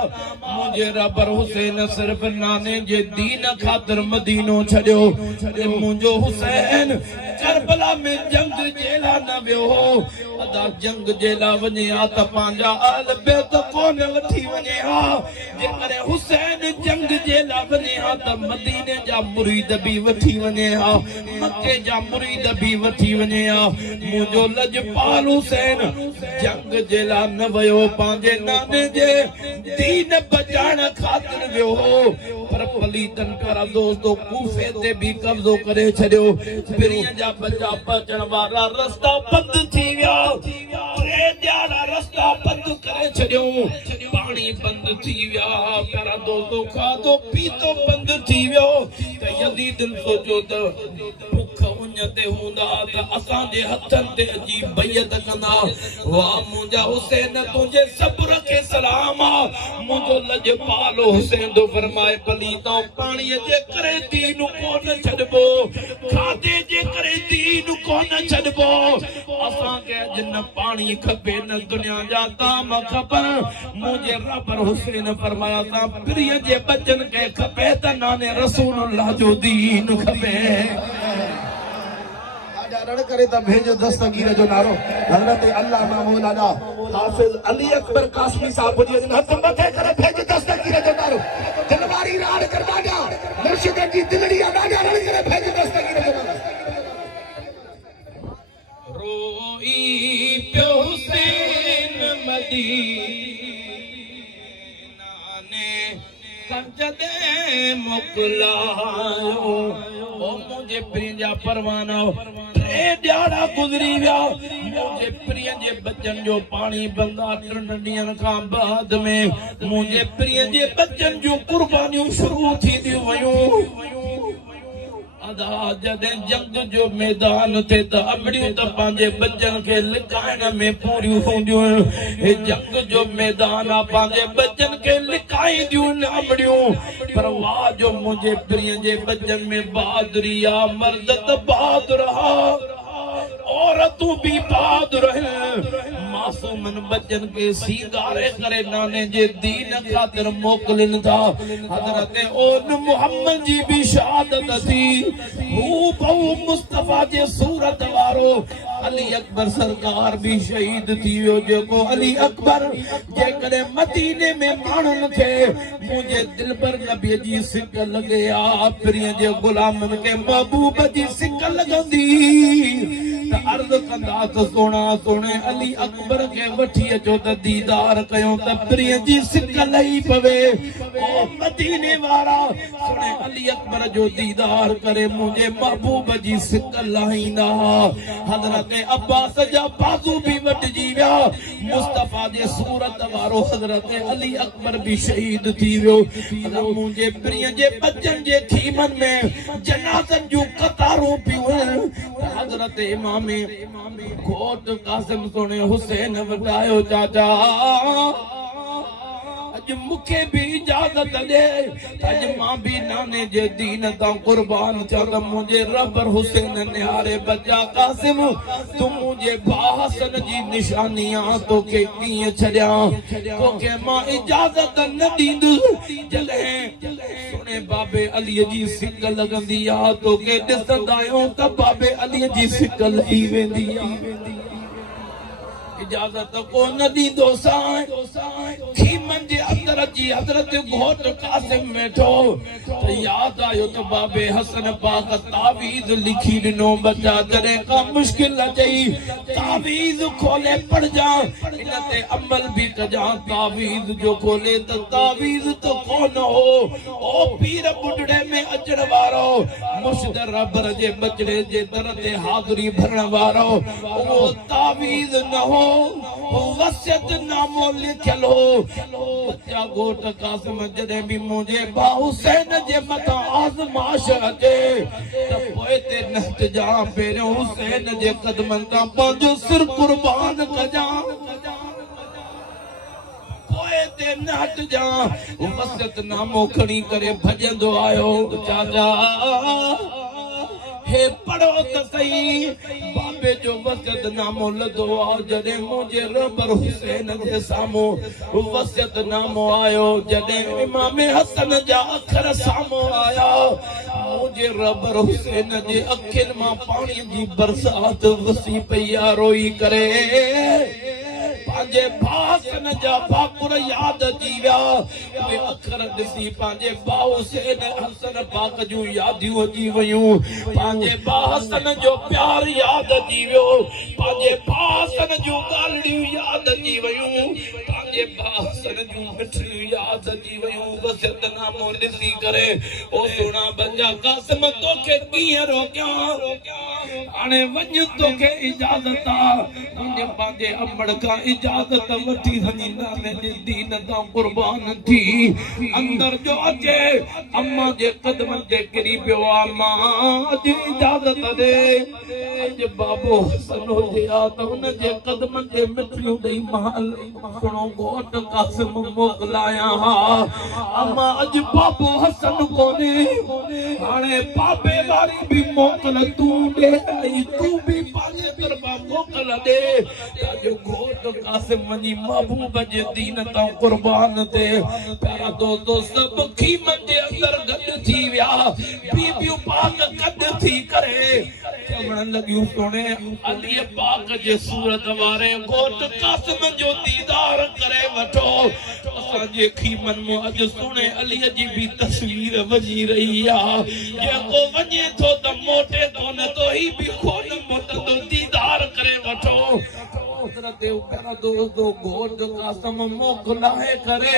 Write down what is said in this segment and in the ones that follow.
मुझे रबर हुसैन सिर्फ नाने जे दीन खातिर मदीनो छड़ियो मुझो हुसैन करबला में जंग जेला न वियो अदा जंग जेला वने आ त पांजा आल बेत कोन वठी वने आ जेकर हुसैन जंग जेला वने आ त मदीने जा मुरीद भी वठी वने आ मक्के जा मुरीद भी वठी वने आ मुझो लजपाल हुसैन जंग जेला न वयो पांजे नाने जे दीन बचाण खातिर वियो पर पलीतन करा दोस्तों कूफे ते भी कब्जो करे छड़ियो पिरियन जा बचा बचण वारा रास्ता बंद थी विया रे ध्याड़ा रास्ता बंद करे छड़ियो पानी बंद थी विया करा दोस्तों खाधो पीतो बंद थी वियो त यदीदन सोचो त भुख उन्नते हुंदा त असां जे हथन ते अजी बैयत कंदा वाह मुंजा हुसैन तुझे सब्र के सलाम आ मुझो लजपाल हुसैन दो फरमाए पलीता पानी जे करे दीन कोन छडबो खादे जे करे दीन कोन छडबो असां के जिन पानी खपे न दुनिया जा ताम खबर मुझे रब हुसैन फरमाया ता प्रिय जे बचन के खपे त नाने रसूलुल्लाह जो दीन खपे रण करे त भेजो दस्तगीर जो नारो हजरत अल्लामा मौलाना हाफिज अली अकबर कासमी साहब बुझी हथ मथे करे भेजो दस्तगीर जो नारो दिलवारी राड करवाना मुर्शिद की दिलड़ी आडा रण करे भेजो दस्तगीर जो नारो रोई पे हुसैन मदीना ने सजदे मोकलायो ओ मुझे प्रिया परवाना ध्याड़ा गुजरी विया मुझे प्रिय जे बच्चन जो पानी बंदा टिन का बाद में मुझे प्रिय जे बच्चन जो कुर्बानियों शुरू थी दियूं वयूं अदा जदे जंग जो मैदान थे त अबड़ियों त पांजे बच्चन के लिकाइण में पूरियूं हूंदियूं हे जंग जो मैदान आ पांजे बच्चन के लिकाई दियूं अबड़ियों पर वाह जो मुझे प्रिय जे बच्चन में बहादुरी आ मर्द त बहादुर हा औरतूं भी बहादुर है मासूमन बच्चन के सीगारे करे नाने जे दीन खातिर मोकलिन था हजरत ओन मोहम्मद जी भी शहादत थी हू बहु मुस्तफा जे सूरत वारो अली अकबर सरकार भी शहीद थी वियो जेको अली अकबर जेकॾहिं मदीने में माण्हुनि खे मुंहिंजे दिलबर नबी जी सिक लॻे आ प्रिय जे गुलामनि खे महबूब जी सिक लॻंदी त अर्ज़ कंदा त सोना सोने अली अकबर खे वठी अचो त दीदार कयो त प्रिय जी सिक लही पवे ओ मदीने वारा सोने अली अकबर जो दीदार करे मुंहिंजे महबूब जी सिक लाहींदा हज़रत अब्बास जा बाज़ू भी वटजी विया मुस्तफा जे सूरत वारो हज़रत अली अकबर भी शहीद थी वियो मुंहिंजे प्रिय जे बच्चन जे थीमन में जनाज़न जूं कतारूं पियूं हज़रत इमामे घोट कासिम सोने हुसैन वटायो चाचा अज मुखे भी इजाजत दे अज मां भी नाने जे दीन ता कुर्बान थिया मुझे रबर हुसैन निहारे बचा कासिम तू मुझे बाहसन जी निशानियां तो के किए छड़िया तो के मां इजाजत न दींदु जले सुने बाबे अली जी सिक लगंदी आ तो के दिसंदायो त बाबे अली जी सिक लही वेंदी आ इजाजत को नदी दोसाए खीमन जे अंदर जी हजरत घोट कासिम बैठो तो याद आयो तो बाबे हसन पाक तावीज लिखी दिनो बचा जरे का मुश्किल अचई तावीज खोले पड़ जा इनते अमल भी कजा तावीज जो खोले तो तावीज तो कौन हो ओ पीर बुढ़ड़े में अचण वारो मुर्शिद रबर जे बचड़े जे दर ते हाज़री भरण वारो ओ तावीज न हो वसियत नामो लिखल हो बच्चा घोट कासिम जॾहिं भी मुझे बा हुसैन जे मथा आज़माइश अचे त पोइ ते नहट जा पहिरियों हुसैन जे कदमनि तां पंहिंजो सिर कुर्बान कजां पोइ ते नहट जा वसियत नामो खणी करे भॼंदो आयो चाचा हे पढ़ो त सही करीबे जो वसियत नामो लदो आ जडे मुझे रबर हुसैन जे सामो वसियत नामो आयो जडे इमाम हसन जा अखर सामो आया मुझे रबर हुसैन जे अखिन मां पानी जी बरसात वसी पया रोई करे पांजे भासन जा पाकुर याद जीव्या वे अखर दिसी पांजे बाऊ से हसन पाक जो यादियों जीवयूं पांजे भासन जो प्यार याद जीव्यो पांजे भासन जो गालड़ियों याद जीवयूं पांजे भासन जो मिठड़ियों याद जीवयूं वसियत नामो दिसी करे ओ सोना बंजा कासिम तोखे कीअं रोकियां हाणे वञ तोखे इजाज़त आ मुंहिंजे पंहिंजे अमड़ खां इजाज़त वठी हनी नाने जे दीन तां कुर्बान थी अंदर जो अचे अम्मा जे कदमनि ते किरी पियो आ मां अॼु इजाज़त दे अॼु बाबो हसन हुजे आ त हुन जे कदमनि ते मिठियूं ॾेई महल सुणो घोट कासिम मोकिलायां हा अम्मा अॼु बाबो हसन कोन्हे हाणे बाबे वारी बि मोकल तूं ॾे ऐं तूं बि पंहिंजे तरफ़ां मोकल ॾे जो घोट कासिम वञी महबूब जे दीन तां कुर्बान ते प्यारा दोस्तो सभु खीमनि जे अंदर गॾु थी विया बीबियूं पाक गॾु थी करे चवण लॻियूं सोणे अली पाक जे सूरत वारे घोट कासिम जो दीदार करे वठो असांजे खीमनि में अॼु सोणे अलीअ जी बि तस्वीर वॼी रही आहे जेको वञे थो त मोटे कोन थो ही बि कोन मोटंदो दीदार करे वठो देव प्यारा दोस्तो घोट कासिम मोकिलाए करे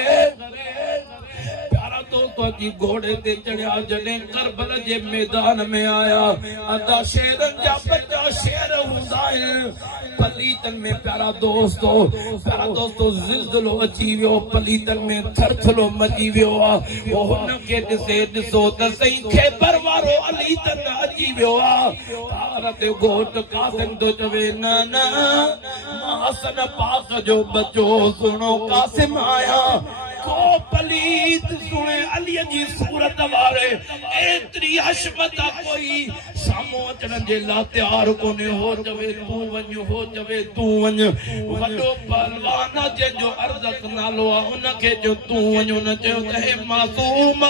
प्यारा दोस्तों जी घोड़े ते चढ़िया जॾहिं करबल जे मैदान में आया अदा शेरनि जा बच्चा शेर हूंदा आहिनि पलीतन में प्यारा दोस्तो ज़िलज़िलो अची वियो पलीतन में थरथलो मची वियो आहे वो हुनखे ॾिसे ॾिसो त सही ख़ैबर वारो अली त अची वियो आहे पार ते घोट कासिम थो चवे न न मां हसन पाक जो बच्चो सुणो कासिम आया को पलीत सुने अली जी सूरत वारे एतरी हशमत कोई सामो अचण जे लाइ तयार कोने हो चवे तू वञ हो चवे तू वञ वॾो पहलवान जंहिंजो अर्ज़क नालो आहे उनखे जो तू वञ उन चयो त हे मासूम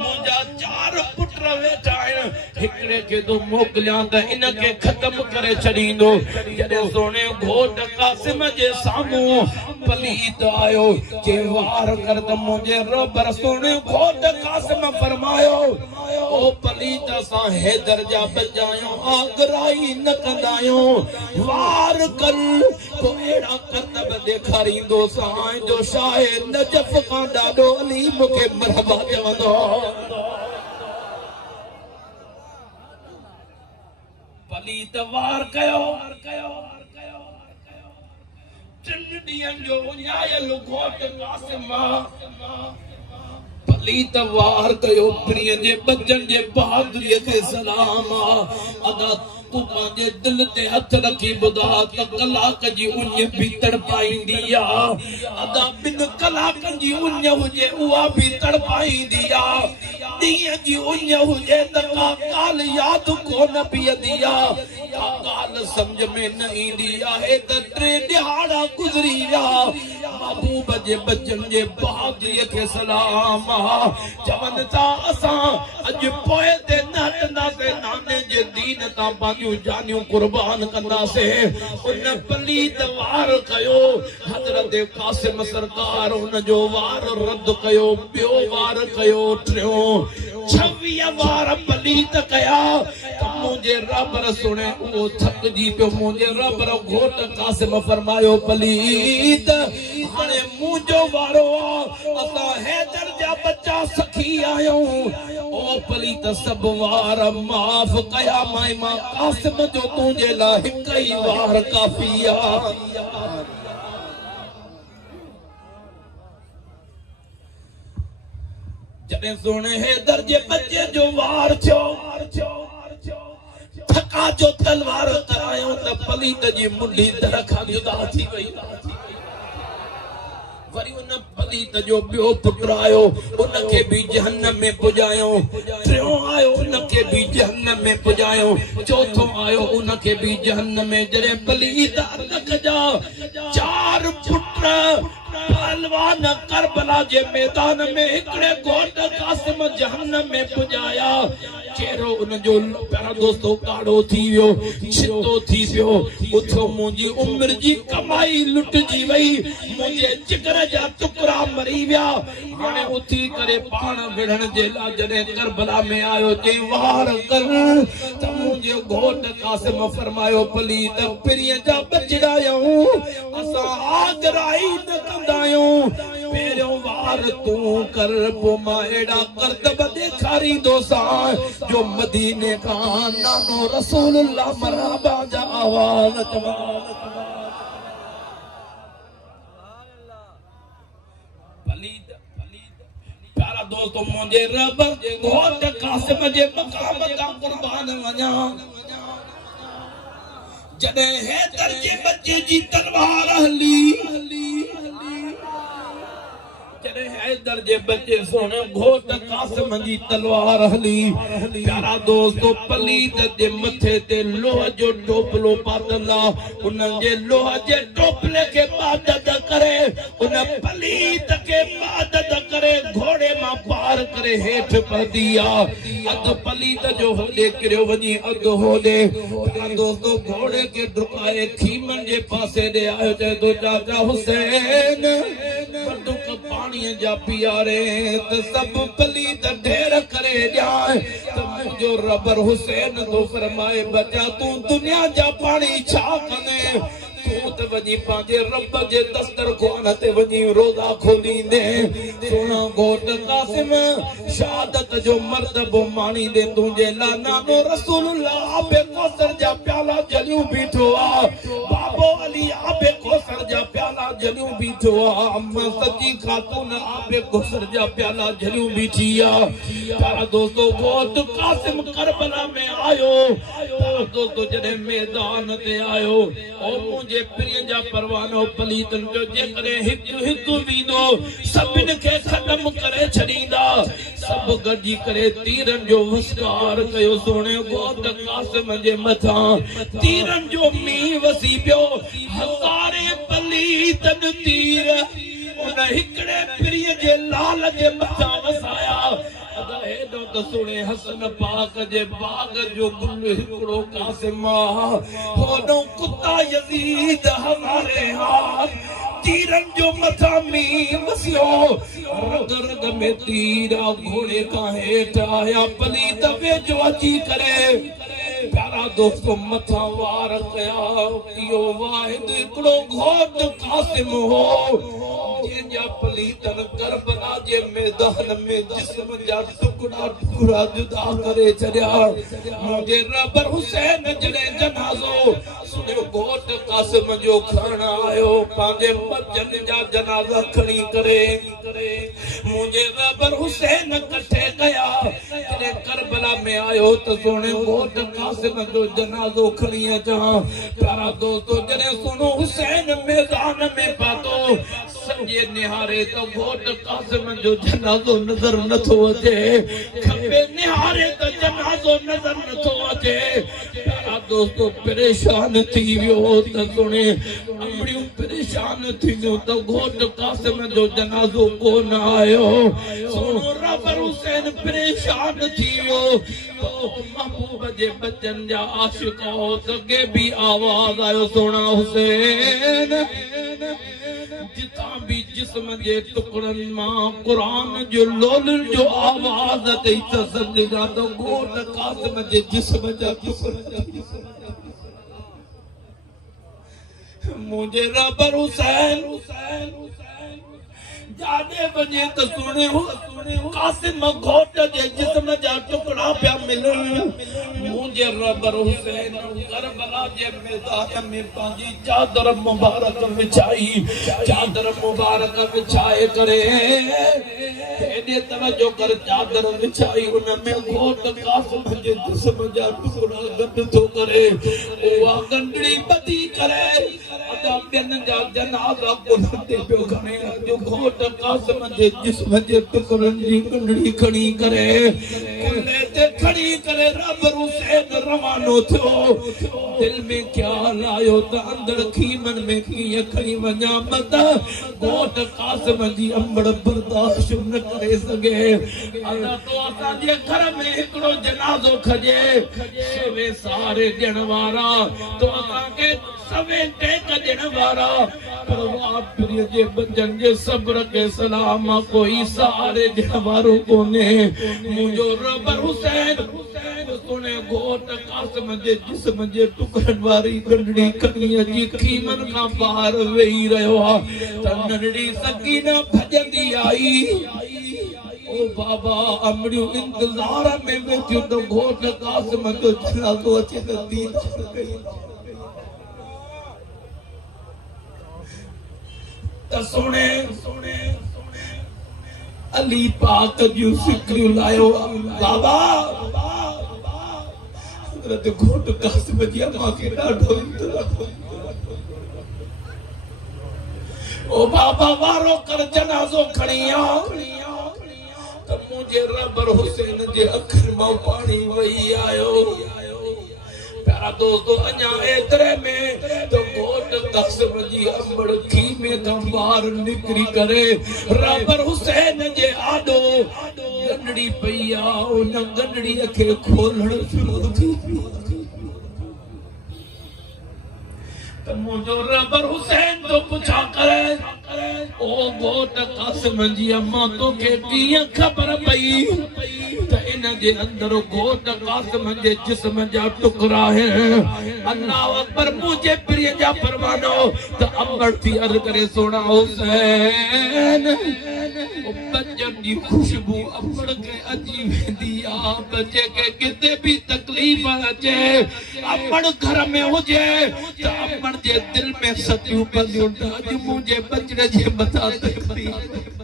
मुंहिंजा 4 पुट वेठा आहिनि हिकिड़े खे तो मोकिलियां त इनखे ख़तम करे छॾींदो जॾहिं सोने घोट कासिम जे साम्हूं पलीत आयो जे वार कर त मुझे रबर सोने घोट कासिम फरमायो ओ पलीत असां हैदर जा बचायो आगराई न कंदायो वार कर तो एड़ा करतब ॾेखारींदो सां जो शाह नजफ खां ॾाढो अली मूंखे मरहबा चवंदो पलीत वार कयो जो न्यायल घोट कासिम पलीत वार कयो प्रिय जे बचन जे बहादुरी के सलाम अदा तू पंहिंजे दिल ते हथ रखी ॿुधा त कलाक जी उञ बि तड़पाईंदी आहे अदा ॿिनि कलाकनि जी उञ हुजे उहा बि तड़पाईंदी आहे ॾींहं जी उञ हुजे त का ॻाल्हि यादि कोन बीहंदी आहे का ॻाल्हि सम्झ में न ईंदी आहे त 3 ॾिहाड़ा गुज़री विया महबूब जे बचन जे बहादुरीअ खे सलाम चवनि था असां अॼु पोइ ते न हटंदासीं नाने जे दीन तां पंहिंजूं जानियूं कुर्बान कंदासीं उन पलीत वार कयो हज़रत कासिम सरकार उन जो वार रद्द कयो ॿियो वार कयो टियों 26 वार पलीत कया त मुंहिंजे रबर सुणे उहो थकिजी पियो मुंहिंजे रबर घोट कासिम फरमायो पलीत हाणे मुंहिंजो वारो असां हैदर जा बच्चा सखी आहियूं ओ पलीत सभु वार माफ़ कया मां कासिम जो तुंहिंजे लाइ हिकु ई वार काफ़ी आहे जॾहिं सोने हैदर जे बच्चे जो वार थियो थका जो तलवार करायो त पलीत जी मुंडी दर खां जुदा थी वई वरी उन पलीत जो ॿियो पुटु आयो उनखे बि जहन्नम में पुॼायो टियों आयो उनखे बि जहन्नम में पुॼायो चौथों आयो उनखे बि जहन्नम में जॾहिं पलीत अदक जा 4 पुट पहलवान करबला जे मैदान में हिकिड़े घोट कासिम जहन्नम में पुॼाया चेहरो उनजो प्यारा दोस्तो काड़ो थी वियो छितो थी वियो उथो मुंहिंजी उम्र जी कमाई लुटजी वई मुंहिंजे जिगर जा टुकड़ा मरी विया हाणे उथी करे पाण विढ़ण जे लाइ जॾहिं करबला में आयो चई वार कर त मुंहिंजो घोट कासिम फरमायो पलीत पिरीअ जा बचड़ा आहियूं असां आगराई न कंदा आहियूं पहिरियों वार तूं कर पोइ मां अहिड़ा करतब ॾेखारींदोसां जो मदीने का नानो रसूलुल्लाह मरहबा जा आवाज़ प्यारा दोस्तों मुझे रब घोट कासिम जे मकाम का कुर्बान वञा जॾहिं हैदर जे बच्चे जी तलवार हली जॾहिं हैदर जे बच्चे सोने घोट कासिम जी तलवार हली प्यारा दोस्तो पलीत जे मथे ते लोह जो टोपलो पातल उन जे लोह जे टोपले के मदद करे उन पलीत के मदद करे घोड़े मां पार करे हेठ पहुती अध पलीत जो होॾे किरियो वञी अध होॾे दोस्तो घोड़े के डुकाए खीमन जे पासे ॾे आयो चए थो चाचा हुसैन पाणीअ जा पीआरे त सब पलीत ढेर करे ॼाए त मुंहिंजो रबर हुसैन तो फरमाए बचा तूं दुनिया जा पाणी छा कंदे तूं त वञी पंहिंजे रब जे दस्तरख़्वान ते वञी रोज़ा खोलींदे सोना घोट कासिम शहादत जो मर्तबो माणींदे तुंहिंजे लाइ नानो रसूलुल्लाह आबे कौसर जा प्याला जलियूं बीठो बाबो अली आबे कौसर जा प्याला जलियूं बीठो अम्मा सची खातून आबे कौसर जा प्याला जलियूं बीठी प्यारा दोस्तो घोट कासिम करबला में आयो प्यारा दोस्तो जॾहिं मैदान ते आयो ओ मुंहिंजे प्रिय जा परवानो पलीतन जो जेकॾहिं हिकु हिकु वींदो सभिनि खे ख़तम करे छॾींदा सभु गॾिजी करे तीरनि जो वस्कार कयो सोने घोट कासिम जे मथां तीरनि जो मींहुं वसी पियो हज़ारे पलीतन तीर उन हिकिड़े प्रिय जे लाल जे मथां वसाया हेॾो त सुणे हसन पाक जे बाग जो गुल हिकिड़ो कासिम होॾो कुता यज़ीद हमारे हाथ तीरनि जो मथां मींहुं वसियो रग रग में तीरा घोड़े खां हेठि आया पलीत वेझो अची करे प्यारा दोस्तो मथां वार कया इहो वाहिद हिकिड़ो घोट कासिम हो जंहिंजा पलीतन करबला जे मैदान में जिस्म जा टुकड़ा टुकड़ा जुदा करे छॾिया मुंहिंजे रबर हुसैन जॾहिं जनाज़ो सुठो घोट कासिम जो खणण आयो पंहिंजे बचन जा जनाज़ा खणी करे मुंहिंजे रबर हुसैन कठे कया जॾहिं करबला में आयो त सुणे घोट कासिम जो जनाज़ो खणी अचां प्यारा दोस्तो जॾहिं सुनो हुसैन मैदान में पातो संजे निहारे तो घोट कासिम जो जनाज़ो नज़र नथो अचे खपे निहारे तो जनाज़ो नज़र नथो अचे प्यारा दोस्तो परेशान थी वियो त सुणे अमड़ियूं परेशान थी वियो त घोट कासिम जो जनाज़ो कोन आयो सोनो रबर हुसैन परेशान थी वियो महबूब जे बचन जा आशिक हो सके भी आवाज आयो सोना हुसैन जितां भी जिस्म जे टुकड़नि मां कुरान जो लोलुन जो आवाज अचे त समझा तो घोट कासिम जे जिस्म जा टुकड़ा मुझे रबर हुसैन जाने वञे त सुणे कासिम घोट जे जिस्म जा टुकड़ा पिया मिलन मुझे रबर हुसैन करबला जे मैदान में पंहिंजी चादर मुबारक विछाई चादर मुबारक विछाए करे एॾे तवजो कर चादर विछाई उन में घोट कासिम जे जिस्म जा टुकड़ा गॾु थो करे उहा गंढड़ी ॿधी करे अदा ॿियनि जा जनाजा कुलते पियो खणे जो घोट कासम जे जिस्म जे टुकड़न जी कंडड़ी खणी करे कुले ते खणी करे रब हुसैन रवानो थियो दिल में ख्याल आयो त अंदर खीमन में की खणी वञा मत घोट कासम जी अंबड़ बर्दाश्त न करे सके अल्लाह तो असां जे घर में हिकड़ो जनाजो खजे सवे सारे ॾिण वारा तो असां के सवे टेक ॾिण वारा परवाह प्रिय जे बचन जे सब्र के सलाम कोई सारे ॾिण वारो कोने मुंहिंजो रब हुसैन सुने घोट कासम जे जिस्म जे टुकड़न वारी गंढड़ी खणीअ जी खीमन खां ॿाहिरि वेही रहियो आहे त नंढड़ी सकीना भॼंदी आई ओ बाबा अमड़ियूं इंतज़ार में वेठियूं त घोट कासम जो जनाज़ो अचे त दीदार कई त सुणे अली पाक जूं सिकरियूं लायो बाबा हज़रत घोट कासम जी अम्मा खे ॾाढो इंतज़ार ओ बाबा वारो कर जनाज़ो खणी आ त मुझे रबर हुसैन जे अखर मां पानी वही आयो प्यारा दोस्तों अञा एतरे में तो घोट कासम जी अंबड़ खीमे खां ॿाहिरि निकिरी करे रबर हुसैन जे आॾो गंढड़ी पई आ उन गंढड़ीअ खे खोलण शुरू थी त मुंहिंजो रबर हुसैन तो पुछा करे ओ घोट कासम जी अम्मा तोखे कीअं ख़बर पई त इन जे अंदर घोट कासम जे जिस्म जा टुकड़ा है अल्लाह अकबर मुझे प्रिय जा परवानो त अंबड़ थी अर्ज करे सोना हुसैन ओ बचन जी खुशबू अंबड़ के अची वेंदी आ बच्चे के किते भी तकलीफ अचे अंबड़ घर में हुजे त अंबड़ जे दिल में सतियूं पदियूं अॼु मुंहिंजे बचड़े जे मथां तकलीफ़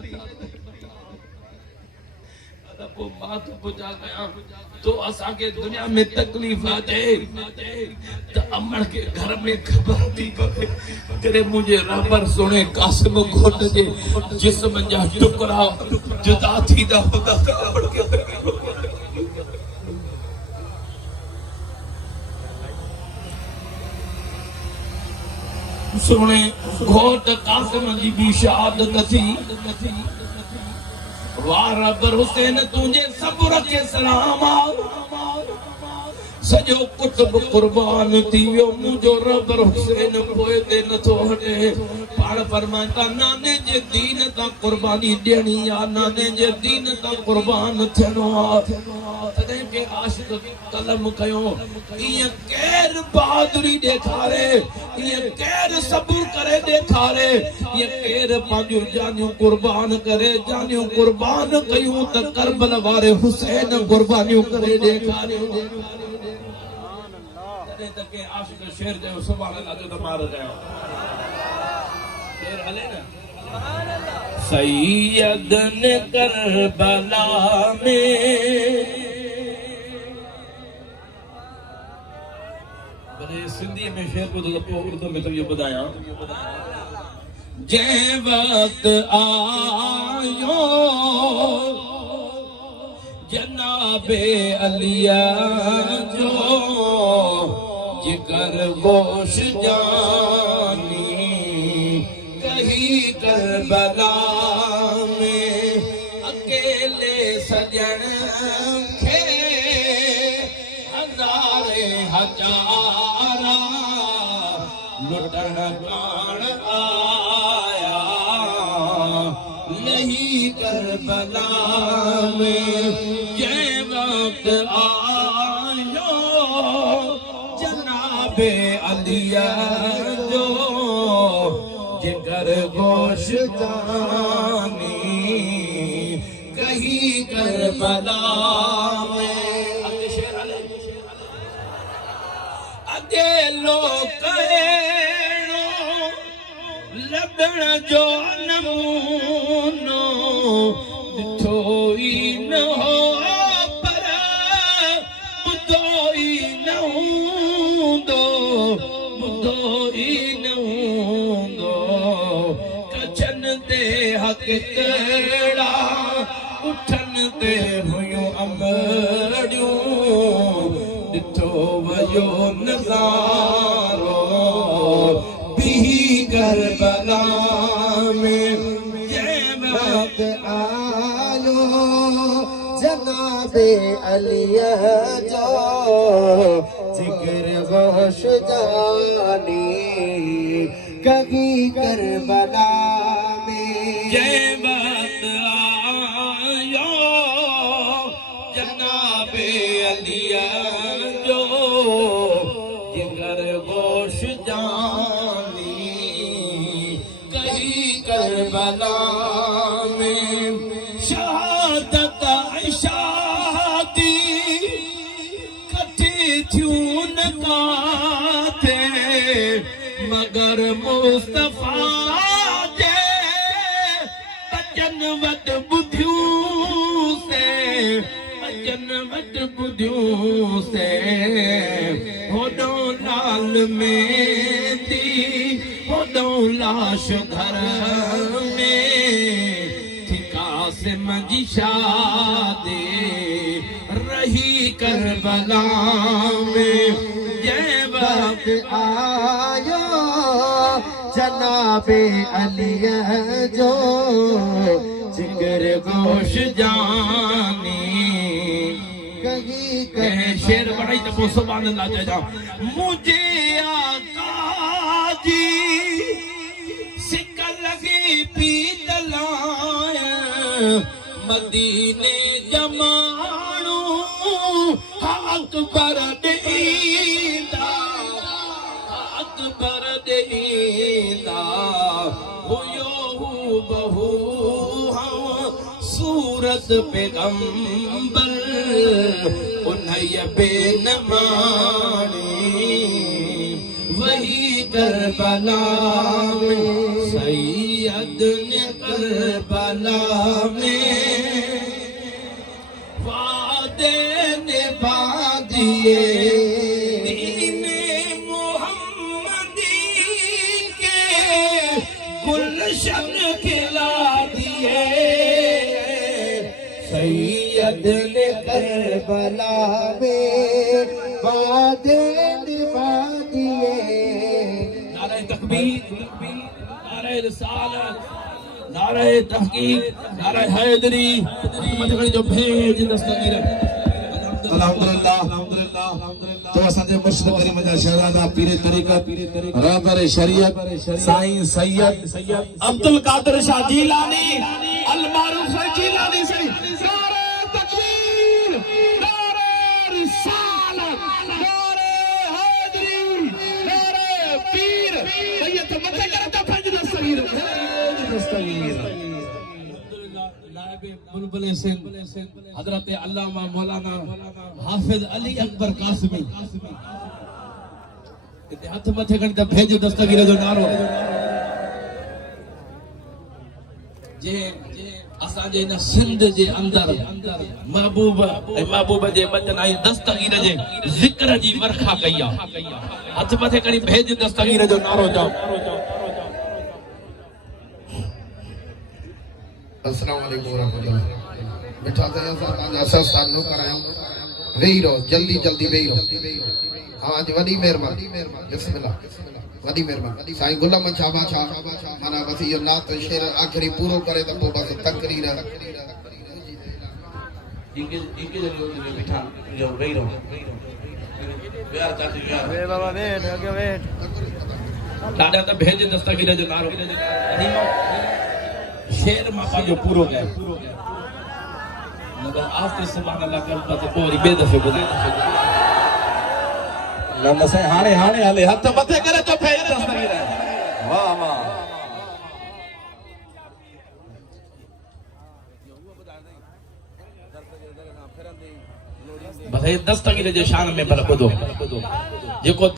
पोइ बात बुझा कयां तो असां के दुनिया में तकलीफ़ अचे त अमड़ के घर में ख़बर थी पवे करे मुंहिंजे रबर सुणे कासिम घोट जे जिस्म जा टुकड़ा जुदा थींदा हूंदा त अमड़ के सुने घोट कासिम जी भी शहादत थी वाह रबर हुसैन तुझे सब्र के सलाम सजो कुतुब कुर्बान थी वियो मुंहिंजो रबर हुसैन पोइ ते नथो हटे पाण फरमाईंदा नाने जे दीन तां कुर्बानी ॾियणी आहे नाने जे दीन तां कुर्बान थियणो आहे तॾहिं के आशिक़ कलम कयो ईअं केरु बहादुरी ॾेखारे ईअं केरु सबुर करे ॾेखारे ईअं केरु पंहिंजूं जानियूं कुर्बान करे जानियूं कुर्बान कयूं त करबल वारे हुसैन कुर्बानियूं करे ॾेखारियूं के आशिक़ शेर जो सुभान अल्लाह जो तमार गयो शेर हले ना सुभान अल्लाह सैयद ने करबला में बड़े सिंधी में शेर को तो उर्दू में तो ये बताया जे वक्त आयो जनाबे अलिया जो जिगर गोश जानी कहीं करबला में अकेले सजन खे हजारे हजारा लुटण कान आया नहीं करबला में जे वक्त आयो जनाबे अलिया जो जिगर गोश जानी कहीं करबला में अगे लोग लबण जो नमूनो ॾिठोई न हो पर ॿुधोई न हूंदो ॿुधोई न हूंदो ते हुयूं अंबड़ियूं ॾिठो वयो नज़ारो बीह करबला में जंहिं वक़्त आयो जनाबे अलीअ जो जिक्र गोश जानी कभी करबला में जंहिं वक़्त आयो जनाबे अलीअ जो जिगर गोश जानी कही करबला में शहादत शादी कथी थियूं न काथे मगर मुस्तफा जे बचन वट बुधियूं से बचन वट बुधियूं से होॾो लाल मेंदी होॾो लाश घर में कासिम जी शादी रही करबला में जंहिं वक़्त आयो जनाबे अलीअ जो जिगर गोश जानी कहीं कंहिं शेर पढ़ाई त पोइ सुभाणे अल्लाह चइजां मुंहिंजे आका जी सिक लॻी पी तलाय मदीने जमाणू अकबर ॾींदा अकबर ॾींदा हुयो हू बहू सूरत पैगंबर उन्हईअ बेनमाणी वही करबला में सैयद ने करबला में वादे निभा दिए दीने मोहम्मदी के गुलशन खिला दिए सैयद ने करबला में वादे निभा दिए नारे तकबीर नारे रिसालत नारे तहकीक नारे हैदरी मथकड़ी जो भेज दस्तगीर अल्हम्दुलिल्लाह तो असांजे मुर्शिद करीम जा शहजादा पीर तरीक़त रहबर शरीयत साईं सैयद अब्दुल कादिर शाह जीलानी अल मारूफ शाह जीलानी से नारे तकबीर नारे रिसालत नारे हैदरी नारे पीर सैयद मथे करे तो भेज दस्तगीर बुलबुल सिंध हजरत अल्लामा मौलाना हाफिज अली अकबर कासमी इते हथ मथे खणी त भेज दस्तगीर जो नारो जे असांजे इन सिंध जे अंदर महबूब जे बचन ऐं दस्तगीर जे ज़िक्र जी वर्खा कई आहे हथ मथे खणी भेज दस्तगीर जो नारो चओ अस्सलाम वालेकुम रहमतुल्लाह मिठा से असां सानो करायूं वेही रहो जल्दी जल्दी वेही रहो हां आज वडी मेहरबानी बिस्मिल्लाह वडी मेहरबानी साईं गुलाम छाबा छा माना बस यो नात शेर आखिरी पूरो करे त पोइ बस तकरीर इनके जो मिठा जो वेही रहो प्यार चाची प्यार वे बाबा वेट आगे वेट दादा त भेज दस्तगीर जो नारो शेर मां पंहिंजो पूरो कयो मगर आस्ते सुभान अल्लाह कल त पोइ ॿिए दफ़े ॿुधाए न साईं हाणे हले हथ मथे करे तो भेज दस्तगीर वाह वाह बस दस्तगीर जे शान में भला ॿुधो जेको